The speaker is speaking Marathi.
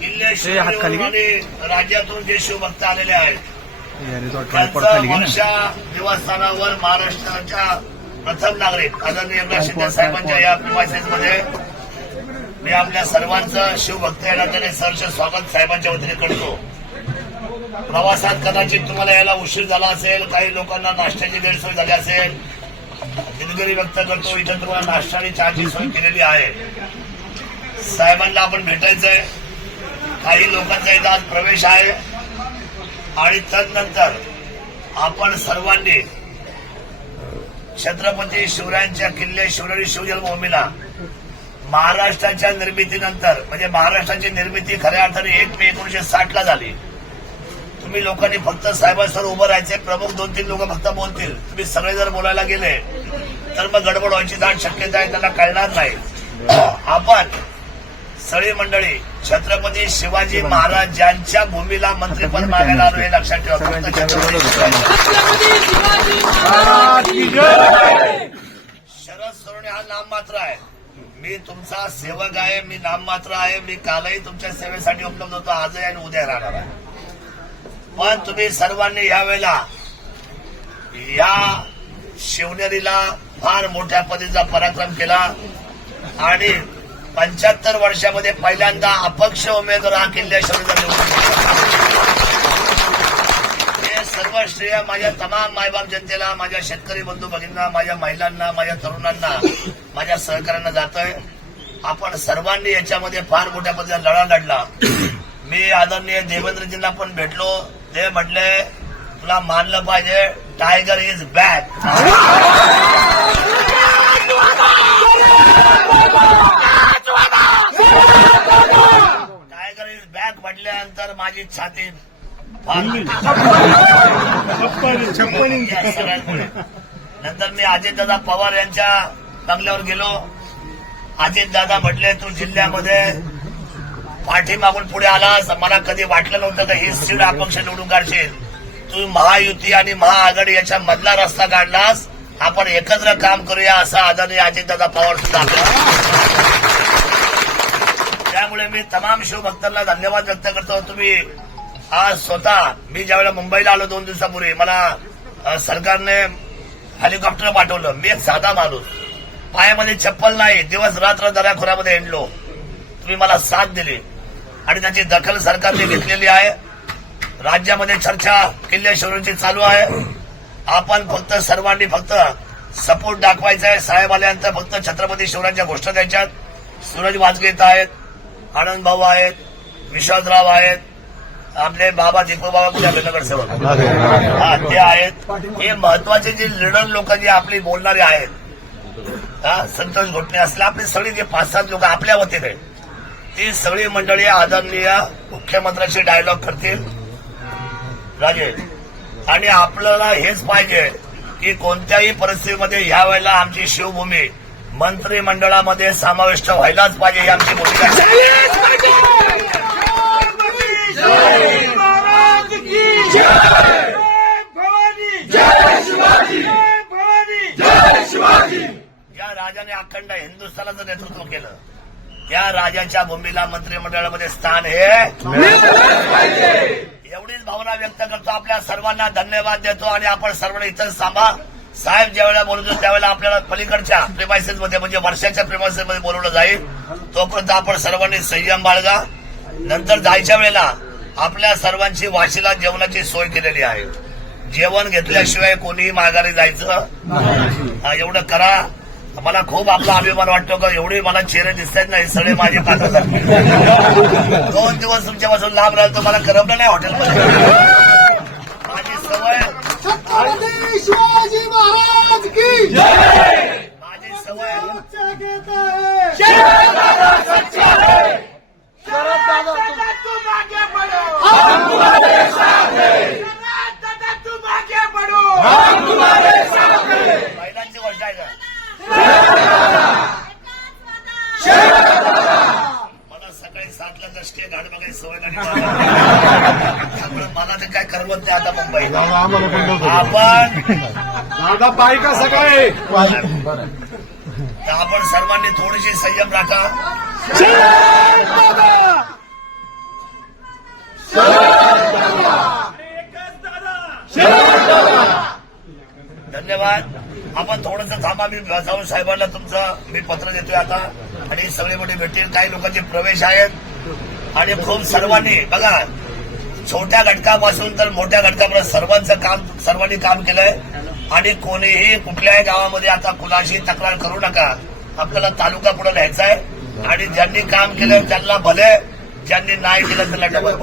किल्ले राज्यातून जे शिवभक्त आलेले आहेत. निवासस्थानावर महाराष्ट्राच्या प्रथम नागरिक आदरणीय एकनाथ शिंदे साहेबांच्या या मध्ये मी आपल्या सर्वांचं शिवभक्त या नात्याने सहर्ष स्वागत साहेबांच्या वतीने करतो. प्रवासात कदाचित तुम्हाला यायला उशीर झाला असेल काही लोकांना नाश्त्याची गैरसोय झाली असेल दिलगिरी व्यक्त करतो. इथं तुम्हाला नाश्ता आणि चहाची सोय केलेली आहे. साहेबांना आपण भेटायचंय. काही लोकांचा इथं आज प्रवेश आहे. आणि तदनंतर आपण सर्वांनी छत्रपती शिवरायांच्या किल्ले शिवराई शिवजन्मभूमीला महाराष्ट्राच्या निर्मितीनंतर म्हणजे महाराष्ट्राची निर्मिती खऱ्या अर्थाने एक मे एकोणीशे साठ ला झाली. तुम्ही लोकांनी फक्त साहेबांसमोर उभं राहायचे प्रमुख दोन तीन लोक फक्त बोलतील. तुम्ही सगळे जर बोलायला गेले तर मग गडबड व्हायची दाट शक्यता आहे त्यांना कळणार नाही. आपण सगळी मंडळी छत्रपती शिवाजी महाराज ज्यांच्या भूमीला मंत्रीपद मागायला आलो हे लक्षात ठेवा. शरद सोडणे हा नाम मात्र आहे. मी तुमचा सेवक आहे मी नाम मात्र आहे मी कालही तुमच्या सेवेसाठी उपलब्ध होतो आजही आणि उद्या राहणार आहे. पण तुम्ही सर्वांनी यावेळेला या शिवनेरीला फार मोठ्या पदीचा पराक्रम केला आणि पंच्याहत्तर वर्षामध्ये पहिल्यांदा अपक्ष उमेदवार हा किल्ल्या शिवनेरीचा निवडून हे सर्व श्रेय माझ्या तमाम मायबाप जनतेला माझ्या शेतकरी बंधू भगिनींना माझ्या महिलांना माझ्या तरुणांना माझ्या सहकाऱ्यांना जातोय. आपण सर्वांनी याच्यामध्ये फार मोठ्या पद्धतीने लढा लढला. मी आदरणीय देवेंद्रजींना पण भेटलो. ते म्हटले तुला मानलं पाहिजे tiger is back tiger is back म्हटल्यानंतर माझी छाती. नंतर मी अजितदादा पवार यांच्या बंगल्यावर गेलो. अजितदादा म्हटले तू जिल्ह्यामध्ये पाठीमागून पुढे आलास मला कधी वाटलं नव्हतं का ही सीट अपक्ष निवडून काढशील? तू महायुती आणि महाआघाडी याच्या मधला रस्ता काढलास. आपण एकत्र काम करूया असा आदरणीय अजितदादा पवार सुद्धा त्यामुळे मी तमाम शिवभक्तांना धन्यवाद व्यक्त करतो. तुम्ही आज स्वतः मी ज्यावेळेला मुंबईला आलो दोन दिवसापूर्वी मला सरकारने हेलिकॉप्टर पाठवलं. मी एक साधा माणूस. पायामध्ये चप्पल नाही. दिवस रात्र दऱ्याखोऱ्यामध्ये हिंडलो तुम्ही मला साथ दिली. आणि त्याची दखल सरकारने घेतलेली आहे. राज्यामध्ये चर्चा किल्ले चालू आहे. आपण फक्त सर्वांनी फक्त सपोर्ट दाखवायचा आहे. साहेब आल्यानंतर फक्त छत्रपती शिवरायांच्या घोषणा द्यायच्यात. सूरज वाजगेत आहेत. आनंद भाऊ आहेत. विश्वासराव आहेत. आपले बाबा दीपक बाबा कुठे आपले नगरसेवक हा ते आहेत. हे महत्त्वाचे जे लिडर लोक जे आपली बोलणारे आहेत. हा संतोष घोटणे असले आपले सगळे जे पाच सात लोक आपल्या वतीने ती सगळी मंडळी आदरणीय मुख्यमंत्र्यांशी डायलॉग करतील. राजे आणि आपल्याला हेच पाहिजे की कोणत्याही परिस्थितीमध्ये या वेळेला आमची शिवभूमी मंत्रिमंडळामध्ये समाविष्ट व्हायलाच पाहिजे ही आमची भूमिका या राजाने अखंड हिंदुस्थानाचं नेतृत्व केलं. या राजाच्या भूमीला मंत्रिमंडळामध्ये स्थान हे. एवढीच भावना व्यक्त करतो. आपल्या सर्वांना धन्यवाद देतो आणि आपण सर्वांना इथं सांभा साहेब ज्यावेळेला बोलतो त्यावेळेला आपल्याला पलीकडच्या प्रेमायसेस मध्ये म्हणजे वर्षाच्या प्रेमायसेस मध्ये बोलवलं जाईल. तोपर्यंत आपण सर्वांनी संयम बाळगा. नंतर जायच्या वेळेला आपल्या सर्वांची वाशीला जेवणाची सोय केलेली आहे. जेवण घेतल्याशिवाय कोणीही माघारी जायचं. एवढं करा. मला खूप आपला अभिमान वाटतो का एवढे मला चेहरे दिसत आहेत नाही सगळे माझे दोन दिवस तुमच्यापासून लांब राहिलो मला करमलं नाही हॉटेलमध्ये माझी सवय छत्रपती शिवाजी महाराज की जय माझी सवय शरद दादा तुम आगे बढ़ो हम तुम्हारे साथ हैं शरद दादा तुम आगे बढ़ो हम तुम्हारे साथ हैं महिलांची गोष्ट आहे का मला घाट बघायची सवय नाही त्यामुळे मला तर काय करमत नाही आता मुंबईत आपण दादा पाय का सकाळी आपण सर्वांनी थोडीशी संयम राखा. धन्यवाद. आपण थोडस थांबा. मी जाऊन साहेबांना तुमचं मी पत्र देतोय आता. आणि सगळे मोठे भेटतील. काही लोकांचे प्रवेश आहेत. आणि खूप सर्वांनी बघा छोट्या घटकापासून तर मोठ्या घटकापर्यंत सर्वांचं काम सर्वांनी काम केलंय. आणि कोणीही कुठल्याही गावामध्ये आता कुणाशी तक्रार करू नका. आपल्याला तालुका पुढे न्यायचा आहे. आणि ज्यांनी काम केलं त्यांना भले ज्यांनी नाही केलं त्यांना डबल